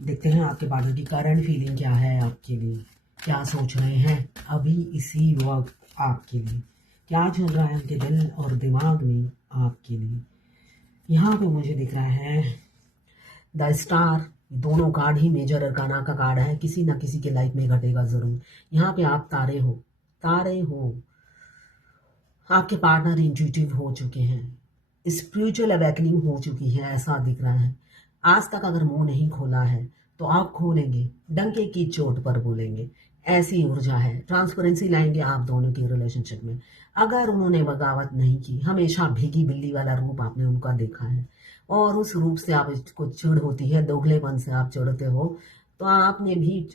देखते हैं आपके पार्टनर की करंट फीलिंग क्या है आपके लिए, क्या सोच रहे हैं अभी इसी वक्त आपके लिए, क्या चल रहा है उनके दिल और दिमाग में आपके लिए। यहाँ पे मुझे दिख रहा है द स्टार। दोनों कार्ड ही मेजर अरकाना का कार्ड है, किसी ना किसी के लाइफ में घटेगा जरूर। यहाँ पे आप तारे हो, तारे हो। आपके पार्टनर इंट्यूटिव हो चुके हैं, स्पिरिचुअल अवेकनिंग हो चुकी है, ऐसा दिख रहा है। आज तक अगर मुंह नहीं खोला है तो आप खोलेंगे, डंके की चोट पर बोलेंगे, ऐसी ऊर्जा है। ट्रांसपेरेंसी लाएंगे आप दोनों के रिलेशनशिप में। अगर उन्होंने बगावत नहीं की, हमेशा भीगी बिल्ली वाला रूप आपने उनका देखा है और उस रूप से आपको चिढ़ होती है, दोगलेपन से आप चिढ़ते हो, तो आपने भी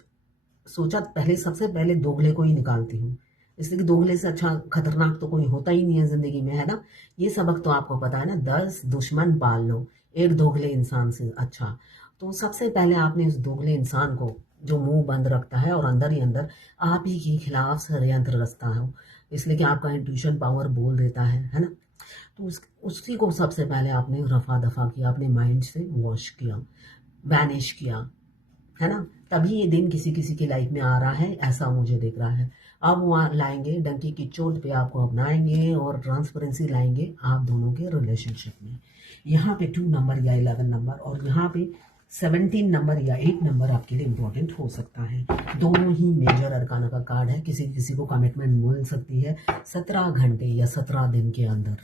सोचा पहले, सबसे पहले दोगले को ही निकालती हूँ, इसलिए कि दोगले से अच्छा खतरनाक तो कोई होता ही नहीं है जिंदगी में, है ना। ये सबक तो आपको पता है ना, 10 दुश्मन पाल लो एक दोगले इंसान से अच्छा। तो सबसे पहले आपने इस दोगले इंसान को, जो मुंह बंद रखता है और अंदर ही अंदर आप ही के खिलाफ षड्यंत्र रचता है, इसलिए कि आपका इंट्यूशन पावर बोल देता है ना। तो उसी को सबसे पहले आपने रफा दफा किया, अपने माइंड से वॉश किया, बैनिश किया, है ना। तभी ये दिन किसी किसी की लाइफ में आ रहा है, ऐसा मुझे दिख रहा है। अब वो लाएंगे, डंकी की चोट पे आपको अपनाएंगे और ट्रांसपेरेंसी लाएंगे आप दोनों के रिलेशनशिप में। यहाँ पे 2 नंबर या 11 नंबर और यहाँ पे 17 नंबर या 8 नंबर आपके लिए इंपॉर्टेंट हो सकता है। दोनों ही मेजर अरकाना का कार्ड है, किसी किसी को कमिटमेंट मिल सकती है 17 घंटे या 17 दिन के अंदर।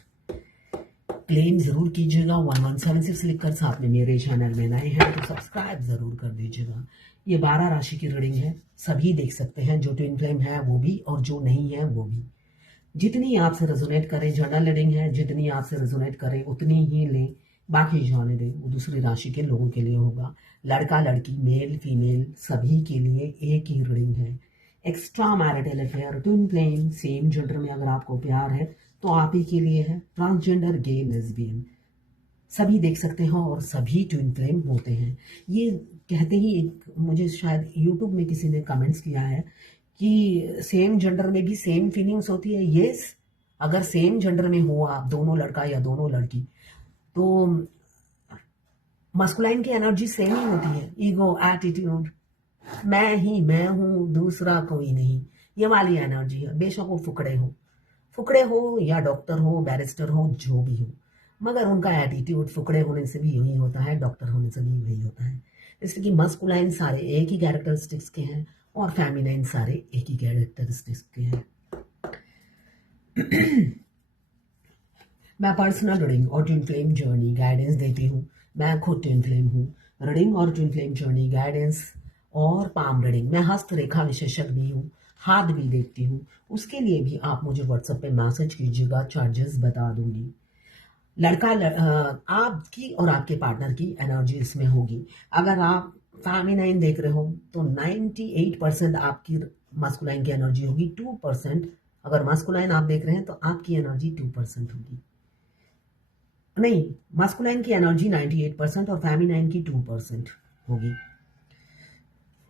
क्लेम जरूर कीजिएगा 1176 लिखकर, साथ में मेरे चैनल में नए हैं तो सब्सक्राइब जरूर कर दीजिएगा। ये 12 राशि की रीडिंग है, सभी देख सकते हैं, जो ट्विन फ्लेम है वो भी और जो नहीं है वो भी। जितनी आपसे रेजोनेट करे, जनरल रीडिंग है, जितनी आपसे रेजोनेट करे उतनी ही लें, बाकी जाने दें, वो दूसरी राशि के लोगों के लिए होगा। लड़का लड़की, मेल फीमेल, सभी के लिए एक ही रीडिंग है। Extra marital affair, twin flame, same gender में अगर आपको प्यार है तो आप ही के लिए है। ट्रांसजेंडर, गे, लेस्बियन, सभी देख सकते हो और सभी ट्विन फ्लेम होते हैं। ये कहते ही मुझे शायद यूट्यूब में किसी ने कमेंट्स किया है कि सेम जेंडर में भी सेम फीलिंग्स होती है। यस, अगर सेम जेंडर में हो आप, दोनों लड़का या दोनों लड़की, तो मस्कुलाइन की एनर्जी सेम ही होती है। ईगो, एटीट्यूड, मैं ही मैं हूँ, दूसरा कोई नहीं, ये वाली एनर्जी है। बेशक वो फुकड़े हो या डॉक्टर हो, बैरिस्टर हो, जो भी हो, मगर उनका एटीट्यूड फुकड़े होने से भी यही होता है, डॉक्टर होने से भी वही होता है। इसलिए कि मस्कुलाइन सारे एक ही कैरेक्टरिस्टिक्स के हैं और फेमिनाइन सारे एक ही कैरेक्टरिस्टिक्स के हैं। मैं पर्सनल रीडिंग और ट्विन फ्लेम जर्नी गाइडेंस देती हूँ। मैं खुद ट्विन फ्लेम हूँ। रीडिंग और ट्विन फ्लेम जर्नी गाइडेंस और पाम रीडिंग, मैं हस्तरेखा विशेषज्ञ भी हूँ, हाथ भी देखती हूँ। उसके लिए भी आप मुझे व्हाट्सएप पे मैसेज कीजिएगा, चार्जेस बता दूंगी। आपकी और आपके पार्टनर की एनर्जी इसमें होगी। अगर आप फेमिनाइन देख रहे हो तो 98% आपकी मस्कुलाइन की एनर्जी होगी, 2% अगर मस्कुलाइन आप देख रहे हैं तो आपकी एनर्जी 2% होगी। नहीं, मस्कुलाइन की एनर्जी 98% और फेमिनाइन की 2% होगी।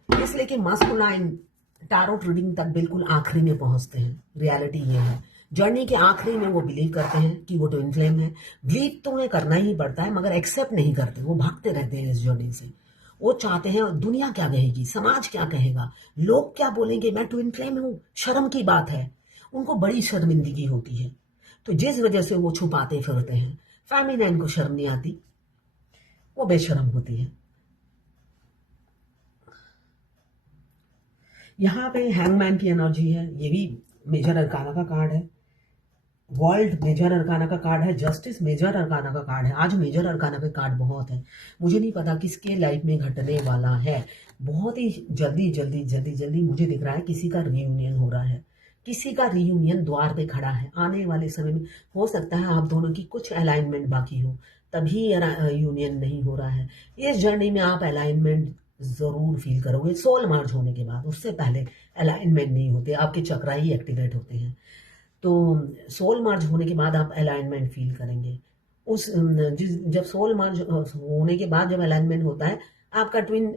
इसलिए कि मस्कुलाइन टारोट रीडिंग तक बिल्कुल आखिरी में पहुंचते हैं। रियलिटी ये है, जर्नी के आखिरी में वो बिलीव करते हैं कि वो ट्विन फ्लेम है। बिलीव तो उन्हें करना ही पड़ता है, मगर एक्सेप्ट नहीं करते, वो भागते रहते हैं इस जर्नी से। वो चाहते हैं दुनिया क्या कहेगी, समाज क्या कहेगा, लोग क्या बोलेंगे, मैं ट्विन फ्लेम हूँ, शर्म की बात है। उनको बड़ी शर्मिंदगी होती है, तो जिस वजह से वो छुपाते फिरते हैं। फेमिनाइन को शर्म नहीं आती, वो बेशर्म होती है। यहाँ पे हैंगमैन की एनर्जी है, ये भी मेजर अरकाना का कार्ड है। वर्ल्ड मेजर अरकाना का कार्ड है। जस्टिस मेजर अरकाना का कार्ड है। आज मेजर अरकाना के कार्ड बहुत है, मुझे नहीं पता किसके लाइफ में घटने वाला है। बहुत ही जल्दी जल्दी जल्दी जल्दी मुझे दिख रहा है किसी का रियूनियन हो रहा है, किसी का रियूनियन द्वार पे खड़ा है आने वाले समय में। हो सकता है आप दोनों की कुछ अलाइनमेंट बाकी हो, तभी यूनियन नहीं हो रहा है। इस जर्नी में आप अलाइनमेंट जरूर फील करोगे सोल मर्ज होने के बाद। उससे पहले अलाइनमेंट नहीं होते, आपके चक्रा ही एक्टिवेट होते हैं। तो सोल मर्ज होने के बाद आप अलाइनमेंट फील करेंगे। जब सोल मर्ज होने के बाद जब अलाइनमेंट होता है, आपका ट्विन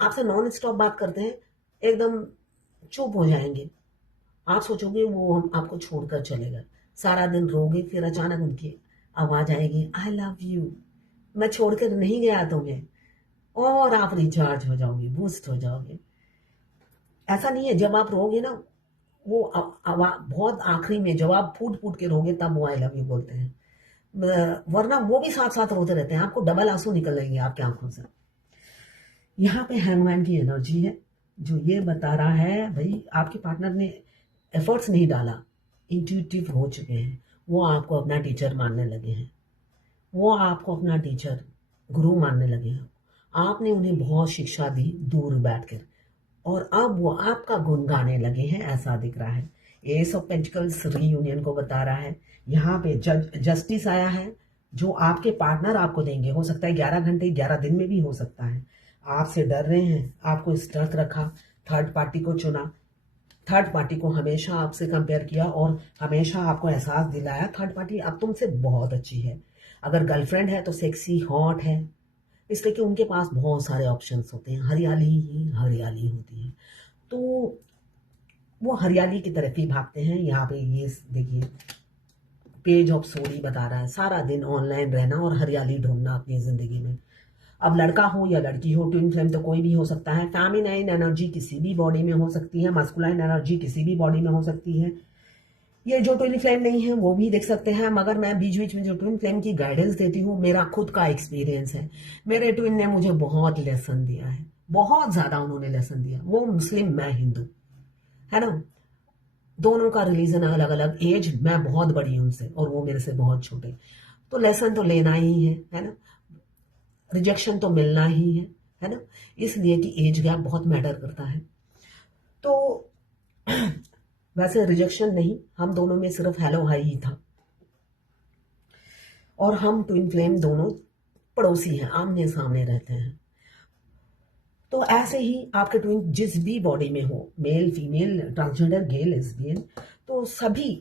आपसे नॉन स्टॉप बात करते हैं, एकदम चुप हो जाएंगे। आप सोचोगे वो हम आपको छोड़कर चलेगा, सारा दिन रोगे, फिर अचानक उनकी आवाज आएगी, आई लव यू, मैं छोड़कर नहीं गया तुम्हें। और आप रिचार्ज हो जाओगे, बूस्ट हो जाओगे। ऐसा नहीं है, जब आप रोगे ना, वो बहुत आखिरी में जब आप फूट फूट के रोगे तब वो आई लव यू बोलते हैं। वरना वो भी साथ साथ रोते रहते हैं, आपको डबल आंसू निकलेंगे आपके आंखों से। यहाँ पे हैंगमैन की एनर्जी है जो ये बता रहा है भाई आपके पार्टनर ने एफर्ट्स नहीं डाला, इंट्यूटिव हो चुके हैं, वो आपको अपना टीचर मानने लगे हैं, वो आपको अपना टीचर गुरु मानने लगे हैं। आपने उन्हें बहुत शिक्षा दी दूर बैठकर, और अब वो आपका गुण गाने लगे हैं, ऐसा दिख रहा है। एस ऑफ पेंटिकल्स रीयूनियन को बता रहा है। यहाँ पे जस्टिस आया है जो आपके पार्टनर आपको देंगे। हो सकता है 11 घंटे 11 दिन में भी हो सकता है। आपसे डर रहे हैं, आपको स्टक रखा, थर्ड पार्टी को चुना, थर्ड पार्टी को हमेशा आपसे कंपेयर किया और हमेशा आपको एहसास दिलाया थर्ड पार्टी अब तुमसे बहुत अच्छी है। अगर गर्लफ्रेंड है तो सेक्सी हॉट है, इसलिए कि उनके पास बहुत सारे ऑप्शंस होते हैं, हरियाली ही हरियाली होती है, तो वो हरियाली की तरफ ही भागते हैं। यहाँ पे ये देखिए पेज ऑफ सोरी बता रहा है, सारा दिन ऑनलाइन रहना और हरियाली ढूंढना अपनी जिंदगी में। अब लड़का हो या लड़की हो, ट्विन फ्लेम तो कोई भी हो सकता है। फेमिनाइन एनर्जी किसी भी बॉडी में हो सकती है, मस्कुलाइन एनर्जी किसी भी बॉडी में हो सकती है। ये जो ट्विन फ्लेम नहीं है वो भी देख सकते हैं, मगर मैं बीच बीच में जो ट्विन फ्लेम की गाइडेंस देती हूँ मेरा खुद का एक्सपीरियंस है। मेरे ट्विन ने मुझे बहुत लेसन दिया है, बहुत ज्यादा उन्होंने लेसन दिया। वो मुस्लिम, मैं हिंदू, है ना, दोनों का रिलीजन अलग अलग, एज मैं बहुत बड़ी हूं उनसे और वो मेरे से बहुत छोटे, तो लेसन तो लेना ही है ना, रिजेक्शन तो मिलना ही है ना, इसलिए कि एज गैप बहुत मैटर करता है। तो वैसे रिजेक्शन नहीं, हम दोनों में सिर्फ हेलो हाई ही था, और हम ट्विन फ्लेम दोनों पड़ोसी हैं, आमने सामने रहते हैं। तो ऐसे ही आपके ट्विन जिस भी बॉडी में हो, मेल फीमेल ट्रांसजेंडर गे लेस्बियन, तो सभी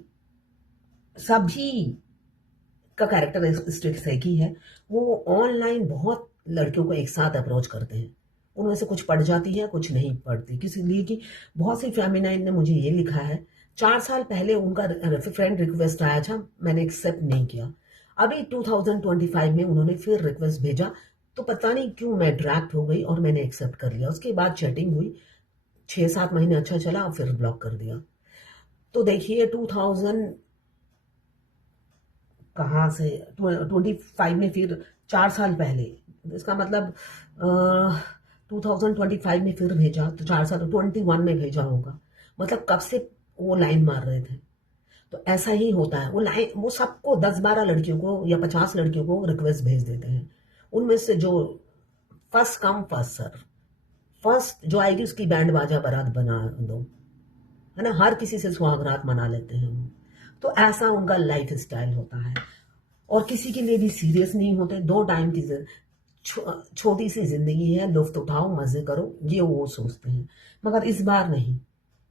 का कैरेक्टरिस्टिक्स एक ही है। वो ऑनलाइन बहुत लड़कियों को एक साथ अप्रोच करते हैं, उनमें से कुछ पढ़ जाती है कुछ नहीं पढ़ती, किसी लिए कि बहुत सी फेमिनाइन ने मुझे ये लिखा है 4 साल पहले उनका फ्रेंड रिक्वेस्ट आया था, मैंने एक्सेप्ट नहीं किया। अभी 2025 में उन्होंने फिर रिक्वेस्ट भेजा, तो पता नहीं क्यों मैं अट्रैक्ट हो गई और मैंने एक्सेप्ट कर लिया। उसके बाद चैटिंग हुई, 6-7 महीने अच्छा चला, फिर ब्लॉक कर दिया। तो देखिए 2000 कहाँ से 25 में फिर 4 साल पहले, इसका मतलब 2025 में फिर भेजा, तो 4 साल 21 में भेजा होगा, मतलब कब से वो लाइन मार रहे थे। तो ऐसा ही होता है, वो सबको 10-12 लड़कियों को या 50 लड़कियों को रिक्वेस्ट भेज देते हैं, उनमें से जो first come first serve, first जो आएगी उसकी बैंड बाजा बारात बना दो, है ना, हर किसी से सुहागरात मना लेते हैं वो। तो ऐसा उनका लाइफ स्टाइल होता है, और किसी के लिए भी सीरियस नहीं होते। 2 टाइम की छोटी सी जिंदगी है, लुफ्त उठाओ मजे करो, ये वो सोचते हैं। मगर इस बार नहीं,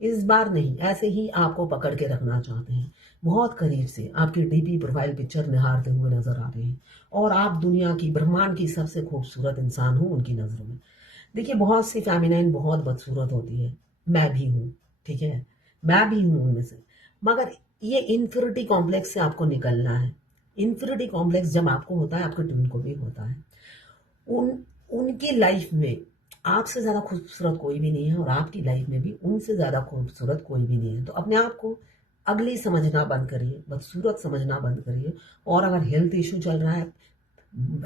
इस बार नहीं, ऐसे ही आपको पकड़ के रखना चाहते हैं, बहुत करीब से आपकी डीपी प्रोफाइल पिक्चर निहारते हुए नजर आ रहे हैं, और आप दुनिया की ब्रह्मांड की सबसे खूबसूरत इंसान हो उनकी नजरों में। देखिए बहुत सी फेमिनाइन बहुत बदसूरत होती है, मैं भी हूँ, ठीक है, मैं भी हूँ उनमें से, मगर ये इन्फिनिटी कॉम्प्लेक्स से आपको निकलना है। इन्फिनिटी कॉम्प्लेक्स जब आपको होता है, आपके ट्विन को भी होता है। उनकी लाइफ में आपसे ज्यादा खूबसूरत कोई भी नहीं है, और आपकी लाइफ में भी उनसे ज्यादा खूबसूरत कोई भी नहीं है। तो अपने आप को अगली समझना बंद करिए, बदसूरत समझना बंद करिए। और अगर हेल्थ इश्यू चल रहा है,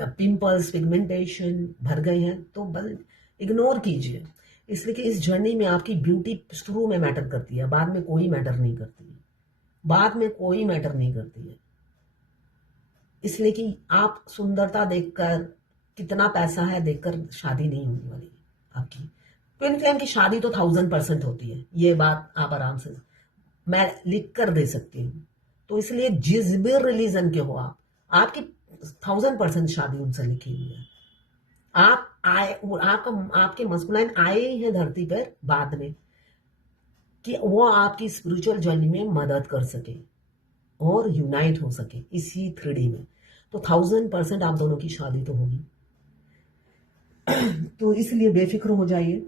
पिंपल्स पिगमेंटेशन भर गए हैं, तो बस इग्नोर कीजिए, इसलिए कि इस जर्नी में आपकी ब्यूटी शुरू में मैटर करती है, बाद में कोई मैटर नहीं करती है, बाद में कोई मैटर नहीं करती है। इसलिए कि आप सुंदरता देखकर, कितना पैसा है देखकर शादी नहीं होने वाली आपकी। ट्विन फ्लेम की शादी तो 1000% होती है, ये बात आप आराम से मैं लिख कर दे सकती हूँ। तो इसलिए जिस भी रिलीजन के हो आप, आपकी 1000% शादी उनसे लिखी हुई है। आप आए, आपके मस्कुलाइन आए ही हैं धरती पर बाद में, कि वो आपकी स्पिरिचुअल जर्नी में मदद कर सके और यूनाइट हो सके इसी 3D में। तो 1000% आप दोनों की शादी तो होगी। तो इसलिए बेफिक्र हो जाइए,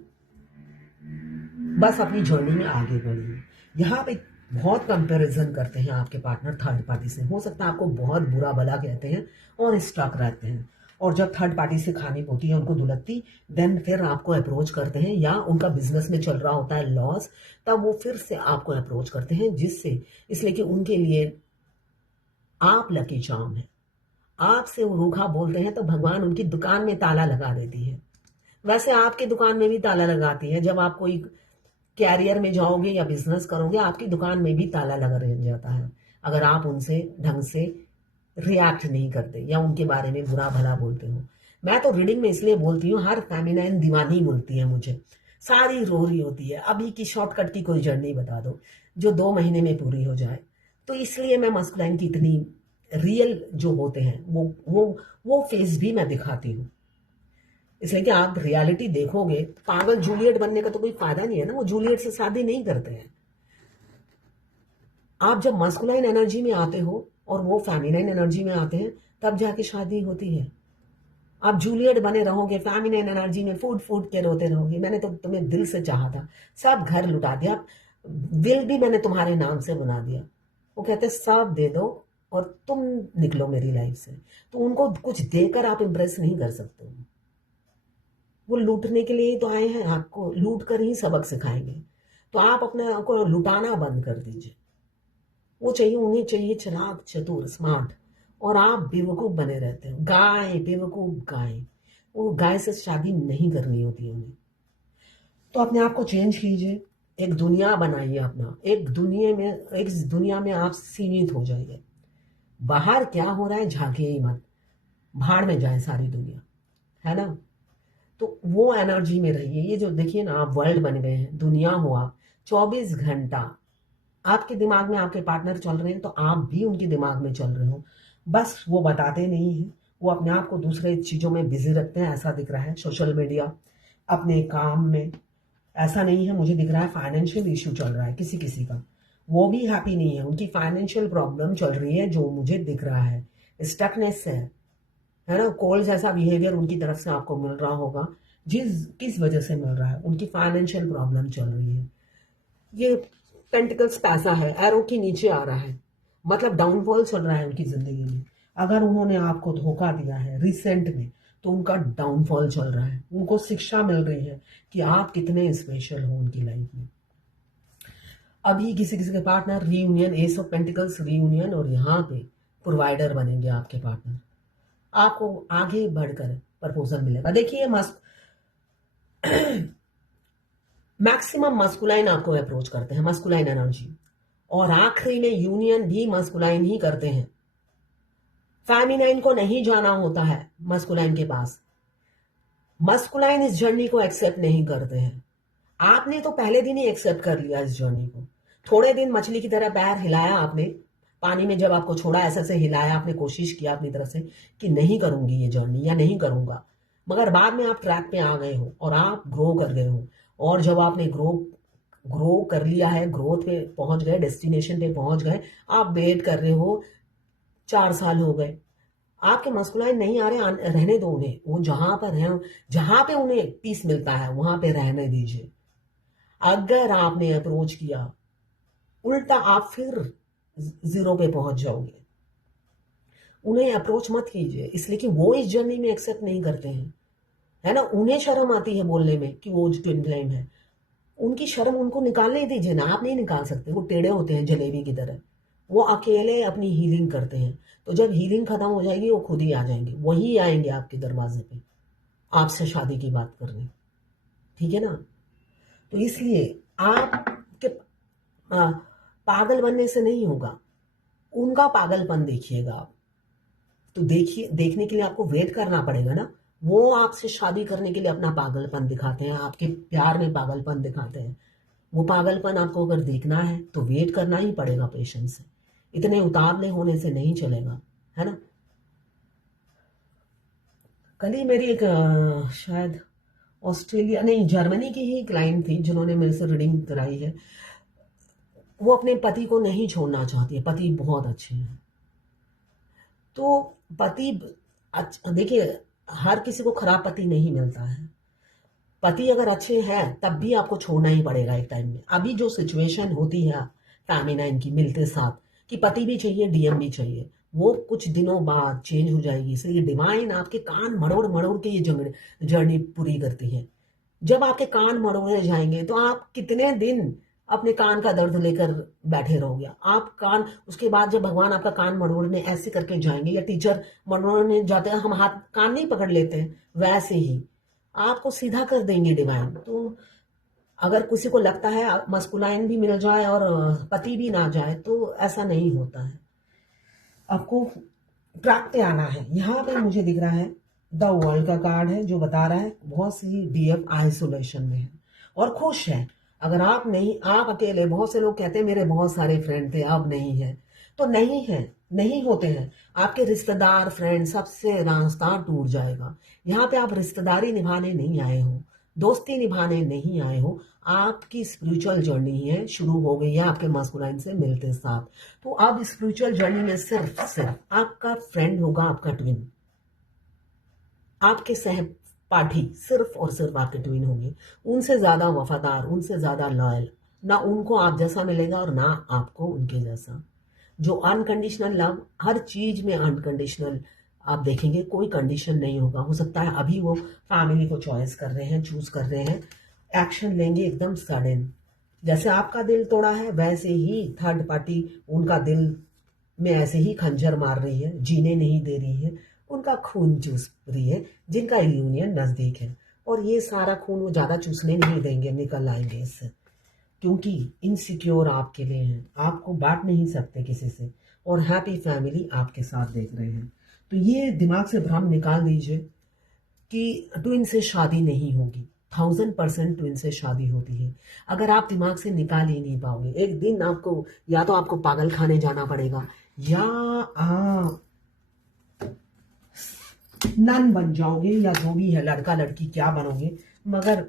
बस अपनी जर्नी में आगे बढ़िए। यहाँ पे बहुत कंपैरिजन करते हैं आपके पार्टनर थर्ड पार्टी से, हो सकता है आपको बहुत बुरा भला कहते हैं और स्टक रहते हैं, और जब थर्ड पार्टी से खानी होती है उनको दुलत्ती, देन फिर आपको अप्रोच करते हैं, या उनका बिजनेस में चल रहा होता है लॉस, तब वो फिर से आपको अप्रोच करते हैं, जिससे इसलिए कि उनके लिए आप लकी चार्म है। आपसे वो रूखा बोलते हैं तो भगवान उनकी दुकान में ताला लगा देती है। वैसे आपकी दुकान में भी ताला लगाती है। जब आप कोई कैरियर में जाओगे या बिजनेस करोगे, आपकी दुकान में भी ताला लगा रह जाता है, अगर आप उनसे ढंग से रिएक्ट नहीं करते या उनके बारे में बुरा भला बोलते हो। मैं तो रीडिंग में इसलिए बोलती हूँ, हर फेमिनाइन दीवानी बोलती है मुझे, सारी रो रही होती है, अभी की शॉर्टकट की कोई जर्नी बता दो जो 2 महीने में पूरी हो जाए। तो इसलिए मैं मस्कुलाइन की इतनी रियल जो होते हैं वो फेस भी मैं दिखाती हूँ। इसलिए कि आप रियलिटी देखोगे, पागल जूलियट बनने का तो कोई फायदा नहीं है ना, वो जूलियट से शादी नहीं करते हैं। आप जब मस्कुलाइन एनर्जी में आते हो और वो फेमिनाइन एनर्जी में आते हैं, तब जाके शादी होती है। आप जूलियट बने रहोगे फेमिनाइन एनर्जी में, फूट फूट के रोते रहोगे, मैंने तो तुम्हें दिल से चाहा था, सब घर लुटा दिया, दिल भी मैंने तुम्हारे नाम से बना दिया। वो कहते सब दे दो और तुम निकलो मेरी लाइफ से। तो उनको कुछ देकर आप इम्प्रेस नहीं कर सकते हो। वो लूटने के लिए ही तो आए हैं, आपको लूट कर ही सबक सिखाएंगे। तो आप अपने आप को लुटाना बंद कर दीजिए। वो चाहिए, उन्हें चाहिए चालाक, चतुर, स्मार्ट, और आप बेवकूफ बने रहते हो। गाय, बेवकूफ गाय, वो गाय से शादी नहीं करनी होती है उन्हें। तो अपने आप को चेंज कीजिए, एक दुनिया बनाइए अपना, एक दुनिया में आप सीमित हो जाइए। बाहर क्या हो रहा है झांकिए ही मत, भाड़ में जाए सारी दुनिया, है ना। तो वो एनर्जी में रहिए। ये जो देखिए ना, आप वर्ल्ड बन गए हैं, दुनिया हो आप, 24 घंटा आपके दिमाग में आपके पार्टनर चल रहे हैं, तो आप भी उनके दिमाग में चल रहे हो। बस वो बताते नहीं हैं, वो अपने आप को दूसरे चीज़ों में बिजी रखते हैं, ऐसा दिख रहा है। सोशल मीडिया, अपने काम में, ऐसा नहीं है। मुझे दिख रहा है फाइनेंशियल इशू चल रहा है किसी किसी का, वो भी हैप्पी नहीं है, उनकी फाइनेंशियल प्रॉब्लम चल रही है, जो मुझे दिख रहा है स्टकनेस है ना। कोल्ड जैसा बिहेवियर उनकी तरफ से आपको मिल रहा होगा। किस वजह से मिल रहा है, उनकी फाइनेंशियल प्रॉब्लम चल रही है। ये पेंटिकल्स पैसा है, एरो के नीचे आ रहा है, मतलब डाउनफॉल चल रहा है उनकी जिंदगी में। अगर उन्होंने आपको धोखा दिया है रिसेंट में, तो उनका डाउनफॉल चल रहा है। उनको शिक्षा मिल रही है कि आप कितने स्पेशल हो उनकी लाइफ में। अभी किसी किसी के partner reunion, S of pentacles reunion, और यहाँ पे प्रोवाइडर बनेंगे आपके पार्टनर। आपको आगे बढ़कर प्रपोजल मिलेगा। देखिए मैक्सिमम मस्कुलाइन आपको अप्रोच करते हैं, मस्कुलाइन एनर्जी, और आखिरी में यूनियन भी मस्कुलाइन ही करते हैं। फेमिनाइन को नहीं जाना होता है मस्कुलाइन के पास। मस्कुलाइन इस जर्नी को एक्सेप्ट नहीं करते हैं। आपने तो पहले दिन ही एक्सेप्ट कर लिया इस जर्नी को। थोड़े दिन मछली की तरह पैर हिलाया आपने, पानी में जब आपको छोड़ा ऐसे से हिलाया आपने, कोशिश किया अपनी तरफ से कि नहीं करूंगी ये जर्नी या नहीं करूंगा, मगर बाद में आप ट्रैक पे आ गए हो और आप ग्रो कर गए हो। और जब आपने ग्रो कर लिया है, ग्रोथ पे पहुंच गए, डेस्टिनेशन पे पहुंच गए, आप वेट कर रहे हो, 4 साल हो गए, आपके मस्कुलाइन नहीं आ रहे, रहने दो उन्हें, वो जहां पर है, जहां पे उन्हें पीस मिलता है वहां पे रहने दीजिए। अगर आपने अप्रोच किया उल्टा, आप फिर 0 पे पहुंच जाओगे। उन्हें अप्रोच मत कीजिए, इसलिए कि वो इस जर्नी में एक्सेप्ट नहीं करते हैं, है ना। उन्हें शर्म आती है बोलने में कि वो ट्विन फ्लेम है। उनकी शर्म उनको निकालने दीजिए ना, आप नहीं निकाल सकते। वो टेढ़े होते हैं जलेबी की तरह, वो अकेले अपनी हीलिंग करते हैं। तो जब हीलिंग खत्म हो जाएगी, वो खुद ही आ जाएंगे, वही आएंगे आपके दरवाजे पे आपसे शादी की बात करने, ठीक है ना। तो इसलिए आपके पागल बनने से नहीं होगा, उनका पागलपन देखिएगा आप। तो देखिए, देखने के लिए आपको वेट करना पड़ेगा ना। वो आपसे शादी करने के लिए अपना पागलपन दिखाते हैं, आपके प्यार में पागलपन दिखाते हैं। वो पागलपन आपको अगर देखना है तो वेट करना ही पड़ेगा पेशेंस से। इतने उतावले होने से नहीं चलेगा, है ना। कल ही मेरी एक शायद ऑस्ट्रेलिया नहीं जर्मनी की ही क्लाइंट थी जिन्होंने मेरे से रीडिंग कराई है। वो अपने पति को नहीं छोड़ना चाहती है, पति बहुत अच्छे हैं। तो पति देखिए, हर किसी को खराब पति नहीं मिलता है। पति अगर अच्छे हैं तब भी आपको छोड़ना ही पड़ेगा एक टाइम में। अभी जो सिचुएशन होती है फेमिनाइन की मिलते साथ, कि पति भी चाहिए, डीएम भी चाहिए, वो कुछ दिनों बाद चेंज हो जाएगी। इसलिए ये डिवाइन आपके कान मरोड़ मरोड़ के ये जर्नी पूरी करती है। जब आपके कान मरोड़े जाएंगे तो आप कितने दिन अपने कान का दर्द लेकर बैठे रहोगे। आप कान, उसके बाद जब भगवान आपका कान मरोड़ने ऐसे करके जाएंगे, या टीचर मरोड़ने जाते हैं, हम हाथ कान नहीं पकड़ लेते हैं, वैसे ही आपको सीधा कर देंगे डिवाइन। तो अगर किसी को लगता है मस्कुलाइन भी मिल जाए और पति भी ना जाए, तो ऐसा नहीं होता है। आपको ट्रैक पे आना है। यहाँ पे मुझे दिख रहा है द वर्ल्ड का कार्ड है, जो बता रहा है बहुत सी डीएफ आइसोलेशन में है और खुश है। अगर आप नहीं, आप अकेले, बहुत से लोग कहते हैं मेरे बहुत सारे फ्रेंड थे अब नहीं है, तो नहीं है, नहीं होते हैं। आपके रिश्तेदार, फ्रेंड, सबसे रास्ता टूट जाएगा। यहाँ पे आप रिश्तेदारी निभाने नहीं आए हो, दोस्ती निभाने नहीं आए हो, आपकी स्पिरिचुअल जर्नी है, शुरू हो गई है आपके मास्कुलाइन से मिलते साथ। तो अब स्पिरिचुअल जर्नी में सिर्फ आपका फ्रेंड होगा, आपका ट्विन, आपके सहपाठी सिर्फ और सिर्फ आपके ट्विन होंगे। उनसे ज्यादा वफादार, उनसे ज्यादा लॉयल ना उनको आप जैसा मिलेगा और ना आपको उनके जैसा। जो अनकंडीशनल लव, हर चीज में अनकंडीशनल आप देखेंगे, कोई कंडीशन नहीं होगा। हो सकता है अभी वो फैमिली को चॉइस कर रहे हैं, चूज कर रहे हैं, एक्शन लेंगे एकदम सडन। जैसे आपका दिल तोड़ा है, वैसे ही थर्ड पार्टी उनका दिल में ऐसे ही खंजर मार रही है, जीने नहीं दे रही है, उनका खून चूस रही है, जिनका यूनियन नजदीक है। और ये सारा खून वो ज्यादा चूसने नहीं देंगे, निकल आएंगे इससे, क्योंकि इनसिक्योर आपके लिए हैं, आपको बांट नहीं सकते किसी से, और हैप्पी फैमिली आपके साथ देख रहे हैं। तो ये दिमाग से भ्रम निकाल दीजिए कि ट्विन से शादी नहीं होगी। 1000% ट्विन से शादी होती है। अगर आप दिमाग से निकाल ही नहीं पाओगे, एक दिन आपको, या तो आपको पागल खाने जाना पड़ेगा, या आप नन बन जाओगे, या जो भी है, लड़का लड़की क्या बनोगे, मगर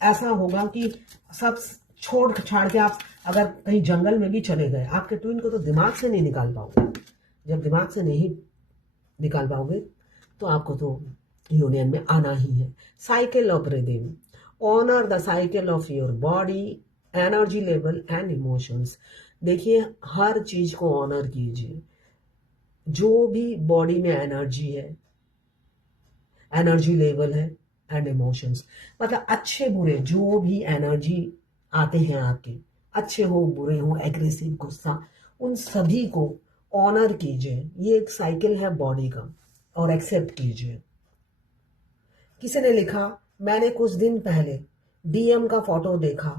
ऐसा होगा कि सब छोड़ छाड़ के आप अगर कहीं जंगल में भी चले गए, आपके ट्विन को तो दिमाग से नहीं निकाल पाओगे। जब दिमाग से नहीं निकाल पाओगे तो आपको तो यूनियन में आना ही है। Cycle of rhythm, honour the cycle of your body, energy level and emotions. देखिए, हर चीज को ऑनर कीजिए। जो भी बॉडी में एनर्जी है, एनर्जी लेवल है एंड इमोशंस, मतलब अच्छे बुरे जो भी एनर्जी आते हैं आपके, अच्छे हो बुरे हो, एग्रेसिव, गुस्सा, उन सभी को ऑनर कीजिए। ये एक साइकिल है बॉडी का, और एक्सेप्ट कीजिए। किसी ने लिखा, मैंने कुछ दिन पहले डीएम का फोटो देखा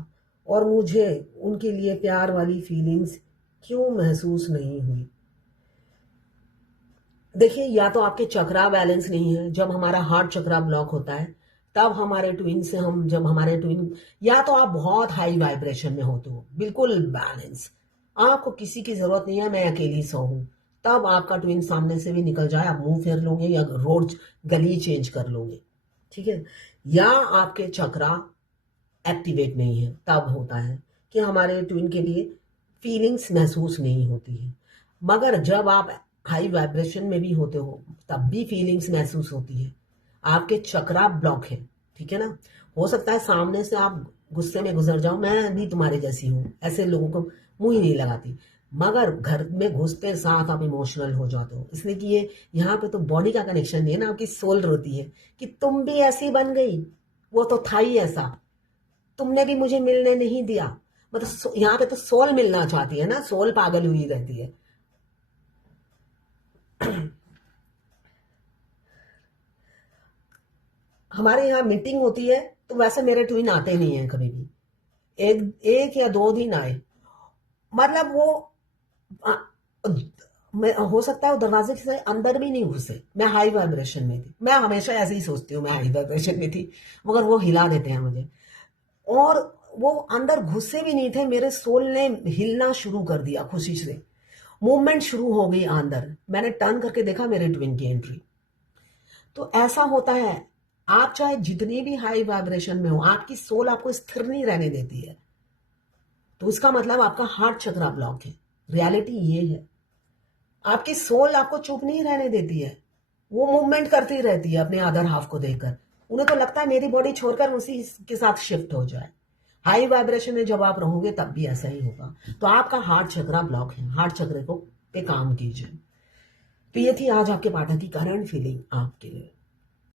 और मुझे उनके लिए प्यार वाली फीलिंग्स क्यों महसूस नहीं हुई। देखिए, या तो आपके चक्रा बैलेंस नहीं है। जब हमारा हार्ट चक्रा ब्लॉक होता है, तब हमारे ट्विन से हम, जब हमारे ट्विन, या तो आप बहुत हाई वाइब्रेशन में होते हो, बिल्कुल बैलेंस, आपको किसी की जरूरत नहीं है, मैं अकेली सो हूं, तब आपका ट्विन सामने से भी निकल जाए, आप मुंह फेर लोगे या रोड गली चेंज कर लोगे, ठीक है। या आपके चक्रा एक्टिवेट नहीं है, तब होता है कि हमारे ट्विन के लिए फीलिंग्स महसूस नहीं होती है। मगर जब आप हाई वाइब्रेशन में भी होते हो, तब भी फीलिंग्स महसूस होती है। आपके चक्रा ब्लॉक है, ठीक है ना। हो सकता है सामने से आप गुस्से में गुजर जाओ, मैं भी तुम्हारे जैसी हूं, ऐसे लोगों को मुंह ही नहीं लगाती, मगर घर में घुसते साथ आप इमोशनल हो जाते हो। इसलिए कि ये यहाँ पे तो बॉडी का कनेक्शन नहीं है ना, आपकी सोल रोती है कि तुम भी ऐसी बन गई, वो तो था ही ऐसा, तुमने भी मुझे मिलने नहीं दिया। मतलब यहाँ पे तो सोल मिलना चाहती है ना, सोल पागल हुई रहती है। हमारे यहाँ मीटिंग होती है तो वैसे मेरे ट्विन आते नहीं है कभी भी, एक या 2 दिन आए, मतलब वो मैं, हो सकता है वो दरवाजे से अंदर भी नहीं घुसे। मैं हाई वाइब्रेशन में थी, मैं हमेशा ऐसे ही सोचती हूँ मैं हाई वाइब्रेशन में थी, मगर वो हिला देते हैं मुझे, और वो अंदर घुसे भी नहीं थे। मेरे सोल ने हिलना शुरू कर दिया, खुशी से मूवमेंट शुरू हो गई अंदर। मैंने टर्न करके देखा, मेरे ट्विन की एंट्री। तो ऐसा होता है, आप चाहे जितनी भी हाई वाइब्रेशन में हो, आपकी सोल आपको स्थिर नहीं रहने देती है। तो इसका मतलब आपका हार्ट चक्रा ब्लॉक है। रियलिटी ये है, आपकी सोल आपको चुप नहीं रहने देती है, वो मूवमेंट करती रहती है अपने अदर हाफ को देखकर। उन्हें तो लगता है मेरी बॉडी छोड़कर उसी के साथ शिफ्ट हो जाए। हाई वाइब्रेशन में जब आप रहोगे तब भी ऐसा ही होगा। तो आपका हार्ट चक्रा ब्लॉक है, हार्ट चक्र को पे काम कीजिए। तो ये थी आज आपके पाठक की करंट फीलिंग आपके लिए।